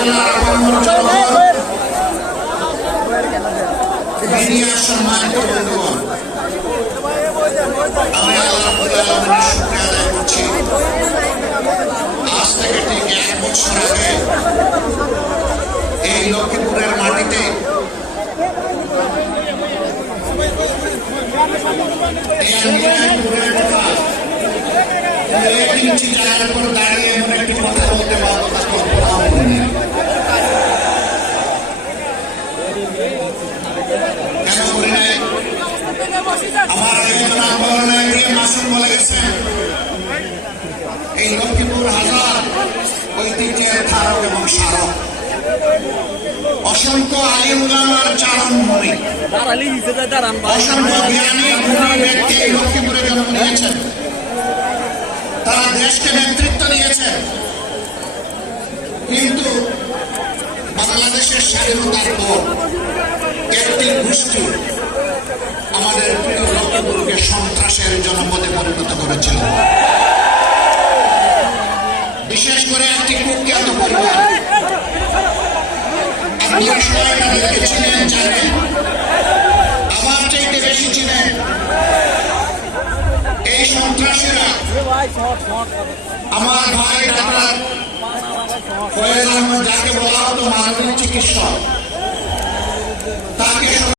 জেলার আপামর জনগণ, মিডিয়া সম্মানিত বন্ধুগণ, আমি আল্লাহ রাব্বুল আলামিনের শুকরিয়া আদায় করছি। আজ থেকে ঠিক 1 বছর আগে এই লক্ষ্মীপুরের মাটিতে জায়গার উপর দাঁড়িয়ে এমন একটি কথা বলতে পারবো তা কল্পনাও করিনি। কেন করি নাই? আমার একজন আন্দোলনের মাসুম বলে গেছেন, এই লক্ষ্মীপুর হাজার ঐতিহ্যের ধারক এবং স্মারক, অসংখ্য আলিম উলামার চারণভূমি, অসংখ্য জ্ঞানী গুণী ব্যক্তি লক্ষ্মীপুরে জন্ম নিয়েছেন। তারা দেশকে নেতৃত্ব দিয়েছেন, কিন্তু বাংলাদেশের স্বাধীনতার পর একটি গোষ্ঠী আমাদের প্রিয় লক্ষ্মীপুরকে সন্ত্রাসের জনপদে পরিণত করেছিল। বিশেষ করে একটি কুখ্যাত পরিবার, আপনারা সবাই তাদেরকে চিনেন, জানেন, আমার চাইতে বেশি চিনেন। এই সন্ত্রাসীরা আমার ভাই ডাক্তার ফয়েজ আহমদ, যাকে বলা হতো মানবিক চিকিৎসক, তাকে